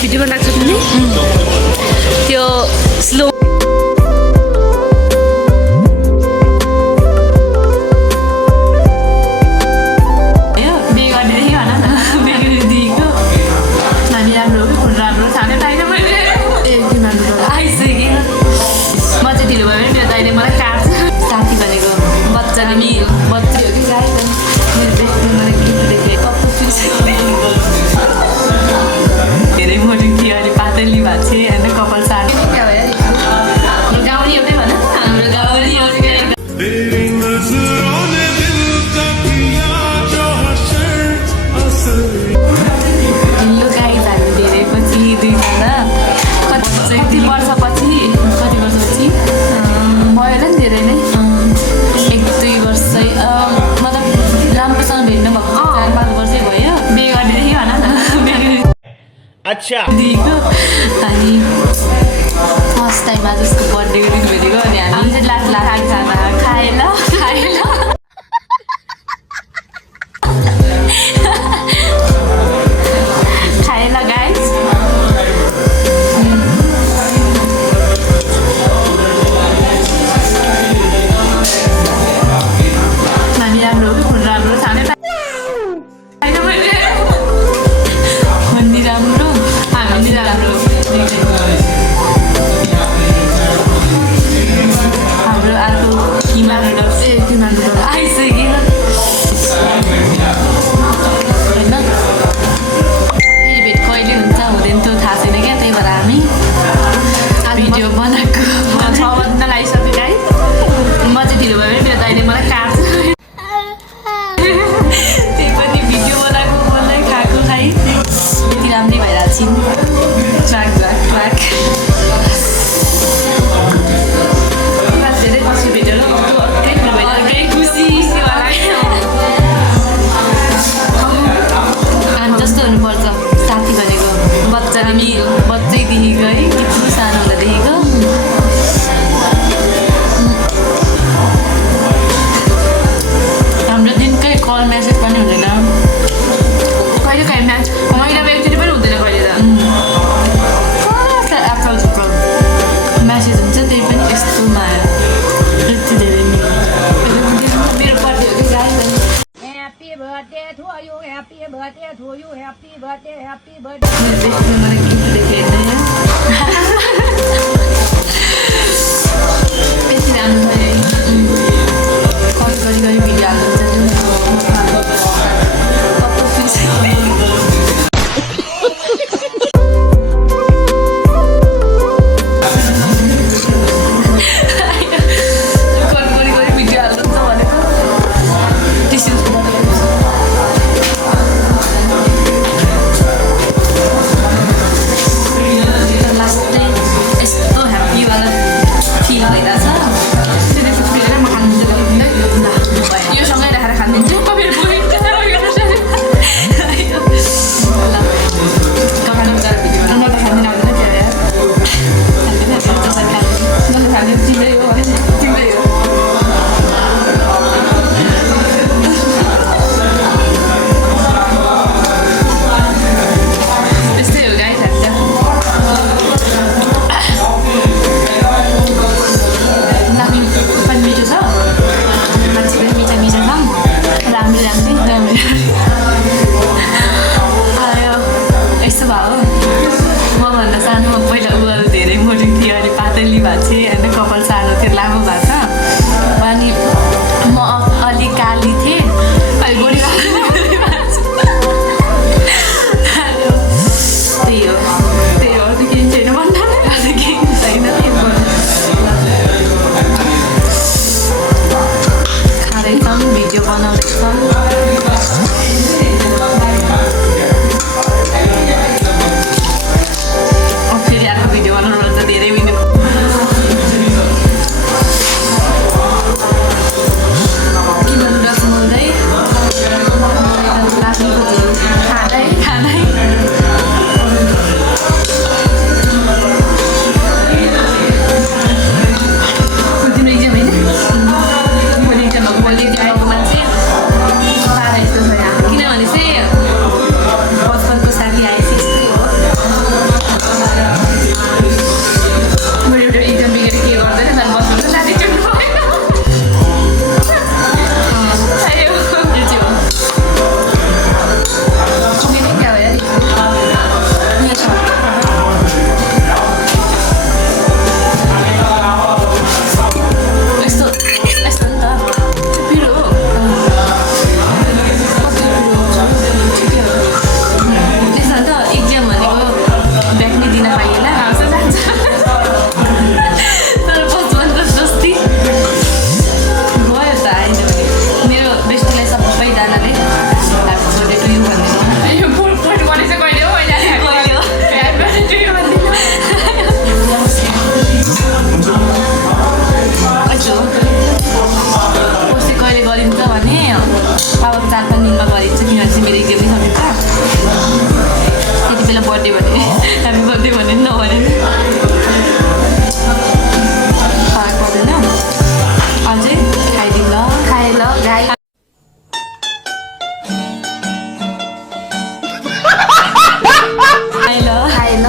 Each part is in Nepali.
भिडियोमा लाग्छ तिमी त्यो स्लो अच्छा अनि फर्स्ट टाइम आज उसको बर्थडेको दिन भेटेको अनि हामी चाहिँ लास्ट खाना खाएन गाइस हामी राम्रो खाने हाम्रो अर्को किमा नुडल्स आइसक्यो होइन फेरि भेट कहिले हुन्छ हुँदैन त्यो थाहा छैन क्या त्यही भएर हामी भिडियो बनाएको 6 बज्न लागिसक्यो गाइस म चाहिँ ढिलो भयो भने मेरो दाइले मलाई काट्छ त्यही पनि भिडियो बनाएको मलाई खाएको खाइ यति राम्रै भइरहेको छिन् ट्र्याक धेरै पछि भेटेर खुसी अनि जस्तो हुनुपर्छ साथी भनेको बच्चैदेखिको है यति सानो हुँदादेखिको हाम्रो दिनकै कल मेसेज पनि हुँदैन कहिले काहीँ महिनामा एकचोटि पनि हुँदैन कहिले त म्यासेज हुन्छ त्यही पनि यस्तो माया यति धेरै मेरो बर्थडे हो कि गाई Happy birthday to you, happy birthday to you, happy birthday, happy birthday. मेरो बेस्टमा मलाई गिफ्ट देखेर्दैन यति राम्रो भयो कल गरी भिडियो हाल्नुहुन्छ नबोल्दै भने नभने फरक पर्दैन अझै खाइदिउँ ल खाए ल गाई खाइ ल खाए ल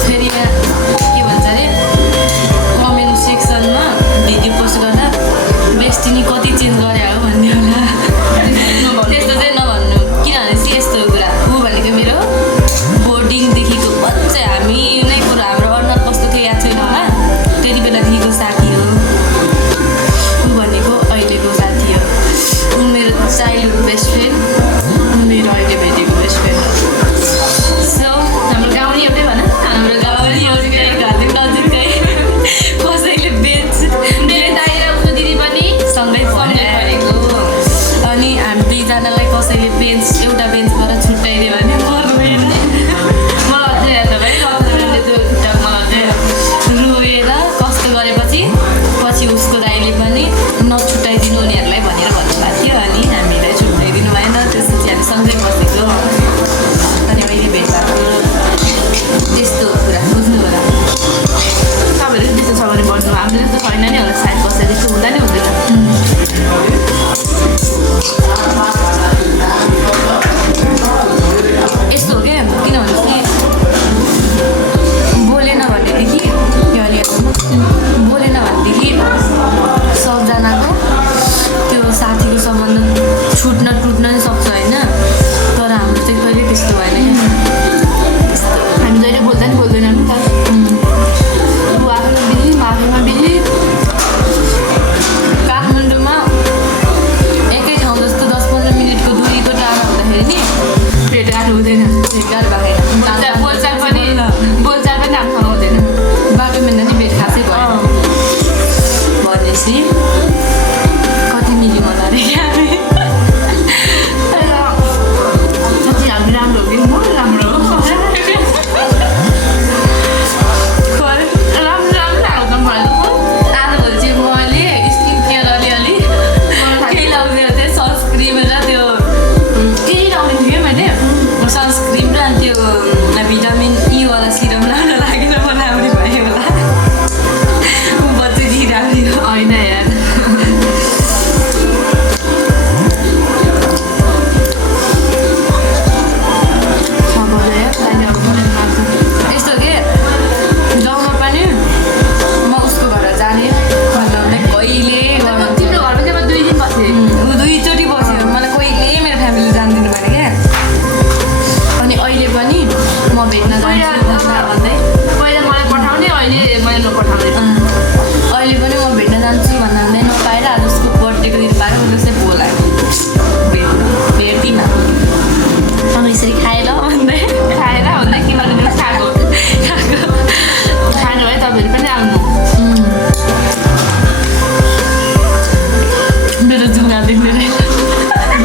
फेरि के भन्छ अरे कमेन्ट सेक्सनमा भिडियो पोस्ट गर्दा बेस्टिनी कति चेन्ज गरे हो भन्ने होला त्यस्तो चाहिँ नभन्नु किनभने चाहिँ यस्तो कुरा ऊ भनेको मेरो बोर्डिङदेखिको बच्चा हामी नै कुरो हाम्रो अनुहार कस्तो थियो याद छैन होला त्यति बेलादेखिको साथी हो ऊ भनेको अहिलेको साथी हो ऊ मेरो चाइल्डहुड बेस्ट फ्रेन्ड मेरो अहिले भेटेको बेस्ट फ्रेन्ड हो सो हाम्रो गाउँ नि एउटै भन हाम्रो गाउँ नि एउटै घरदेखि नजिकै कसैले मेरो दाइ र उसको दिदी पनि सँगै पढेको अनि हामी दुईजनालाई कसैले एउटा बेन्चबाट छुट्याइदियो भने रोएर मलाई चाहिँ हेर्दा भाइ रक्तले त्यो खुट्टामा रोएर कस्तो गरेपछि पछि उसको दाइले पनि नछुट्याइदिनु उनीहरूलाई भनेर भन्नुभएको थियो अनि हामीलाई छुट्याइदिनु भएन त्यसपछि हामी सँगै बसेको अनि अहिले भेट भएको त्यस्तो कुरा बुझ्नु होला तपाईँहरू त्यस्तो छ भने भन्नु हाम्रो जस्तो छैन नि होला सायद कसैले त्यस्तो हुँदा नै हुँदैन यस्तो हो क्या किनभने चाहिँ बोलेन भनेदेखि के अरे बोलेन भनेदेखि सबजनाको त्यो साथीको सम्बन्ध टुट्न नि सक्छ होइन तर हाम्रो चाहिँ कहिले त्यस्तो भएन हामी जहिले बोल्दा नि बोल्दैनौँ नि त ऊ आफैमा बिजी म आफैमा बिजी काठमाडौँमा एकै ठाउँ जस्तो 10-15 मिनटको दुरीको टाढा हुँदाखेरि नि भेटघाट हुँदैन भेटघाट भएन बोलचाल पनि राम्रोसँग हुँदैन बाटो मिल्दा नि भेट खासै भयो भनेपछि कति मिल्यौँ होला अरे क्या साँच्चै हामी राम्रो हो कि म राम्रो हो राम्रो लाग्छ मलाई आजभोलि चाहिँ मैले स्किन केयर अलिअलि केही लाउँदैन थिएँ सनस्क्रिम र त्यो केही लाउने थिएँ कि मैले सनस्क्रिम र त्यो भिटामिन ई वाला सिरम लाउन लागेर म राम्री भएँ होला बच्ची राम्री हो होइन यार यस्तो के गाउँमा पनि म उसको घर जाने भन्दा कहिले तिम्रो घरमा चाहिँ म 2 दिन बसेँ ऊ दुईचोटि बस्यो मलाई कहिले मेरो फ्यामिली जानिदिनु भएन क्या अनि अहिले पनि म भेट्न जान्छु भन्दै पहिला मलाई पठाउने अहिले मैले नपठाउने अहिले पनि म भेट्न जान्छु भन्दा भन्दै नपाएर आज उसको बर्थडेको दिन पाएर उसले चाहिँ बोलायो भेट्दिनँ अब यसरी खाएर भन्दै खाएर भन्दा के गर्नु खाएको खानु है तपाईँहरू पनि आउनु मेरो जुङ्गा देख्ने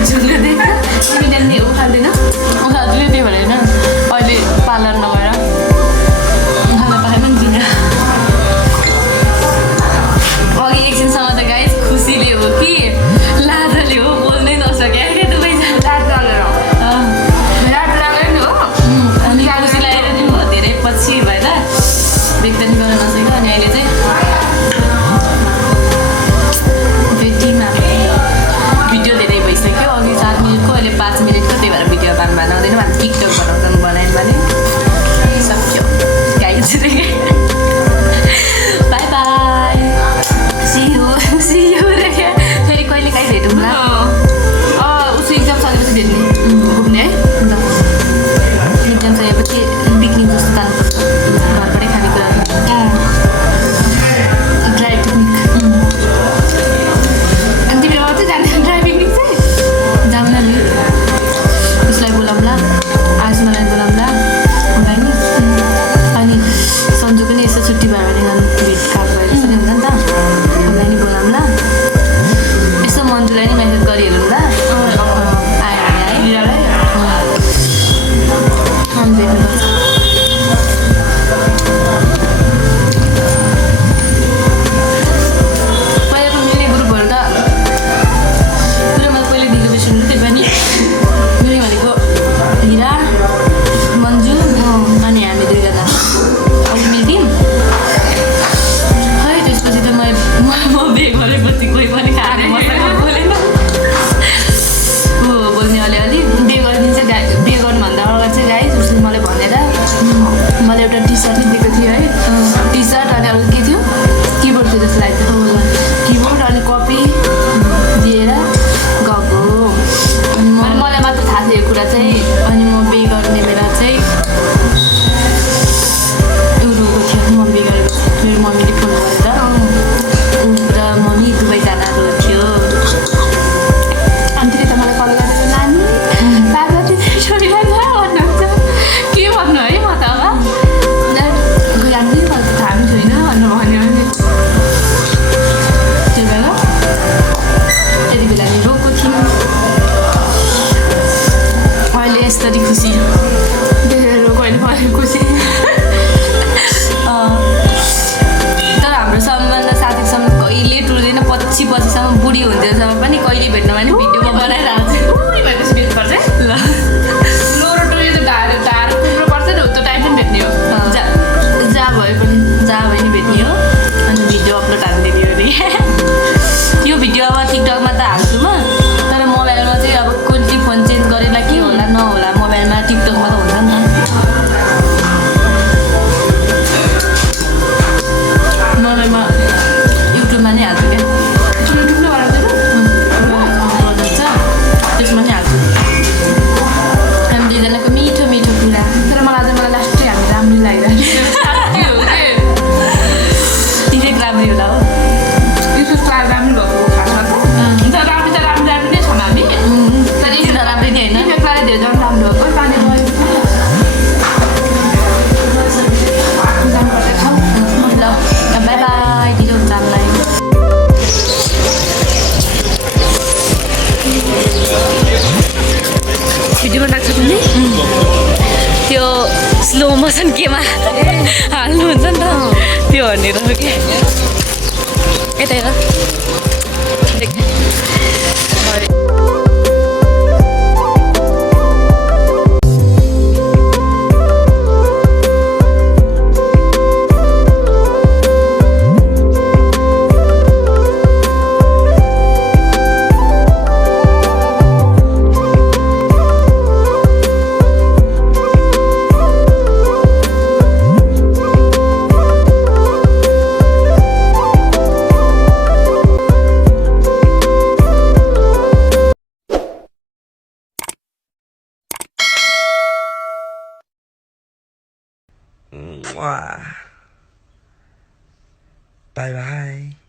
झुल्नु देख्छ तिमी त्यहाँनिर उखाल्दैन उनीहरूले त्यही भएर होइन अहिले पार्लर नगएर खाना पाएन नि जुङ्गा अघि एकछिनसम्म त गाइस खुसीले हो कि लाजले हो बोल्नै नसक्यो क्या दुवैजना रात लागेर नि हो अनि खुसी लागेर नि भयो धेरै पछि भएर देख्दा नि गर्न नसकेको अनि अहिले चाहिँ भेटिमा भिडियो धेरै भइसक्यो अघि 7 मिनटको अहिले 5 मिनटको त्यही भएर भिडियो बनाउँदैन भने टिकटक बनाउँदैन बनायो भने सक्यो guys bye bye see you रे फेरि कहिले काहीँ भेटौँला उसको इक्जाम सकेपछि भेट्ने घुम्ने है एक्जाम सकेपछि पिकनिक जस्तो जानुपर्छ घरबाटै खानेकुरा ड्राई पिकनिक अनि तिमीले मात्रै जाने ड्राई पिकनिक चाहिँ जाऊँ न नि उसलाई बोलाउँला आज मलाई बोलाउँला अनि म बे गर्ने बेला चाहिँ उरुको थियो म बे गरेको मेरो मम्मीले फोन गरेर ऊ र मम्मी दुबई जाँदाहरू थियो अनि फेरि त मलाई कल गरेर नानी बाबा चाहिँ छोरीलाई भन्नुहुन्छ के भन्नु है म त अब गइहाल्ने भन्नु त हामी छैन भनेर भन्यो भने त्यही भएर त्यति बेला नि रोएको थियौँ अहिले यसरी खुसी देखेर रोएको अहिले खुसी तर हाम्रो सम्बन्ध साथीको सम्बन्ध कहिले टुट्दैन पछिसम्म बुढी हुन्जेलसम्म पनि कहिले भेट्नु भने भिडियोमा बनाइरहेको छु भएपछि भेट्नुपर्छ है ल लोरो टोरी त ढाड कुम्रो पर्छ नि त्यो टाइम पनि भेट्ने हो जहाँ भए पनि भेट्ने हो अनि भिडियो अपलोड हालिदिने हो नि यो भिडियो अब टिकटकमा त हाल्छु म तर मोबाइलमा चाहिँ अब कुनै फोन चेन्ज गरेर के होला नहोला मोबाइलमा टिकटकमा त हुन्छ नि त मोबाइलमा युट्युबमा नै हाल्छु क्या युट्युबले बनाउँदैन त्यसमा नै हाल्छु हामी दुईजनाको मिठो मिठो कुरा तर मलाई लास्टै हामी राम्रो लागिरहेको डिरेक्ट राम्रै होला हो युट्युब क्लास राम्रो भएको खासमा त राम्रो नै छौँ हामी तर किन राम्रै नि होइन युट्युब क्लास धेरै जन राम्रो भएको पानी भयो जानुपर्छ खाऊ ल बाई बाई ढिलो हुन्छ हामीलाई भिडियोमा लाग्छ पनि त्यो स्लो मोसन केमा हाल्नुहुन्छ नि त त्यो भनेर हो कि यता हेर Bye bye.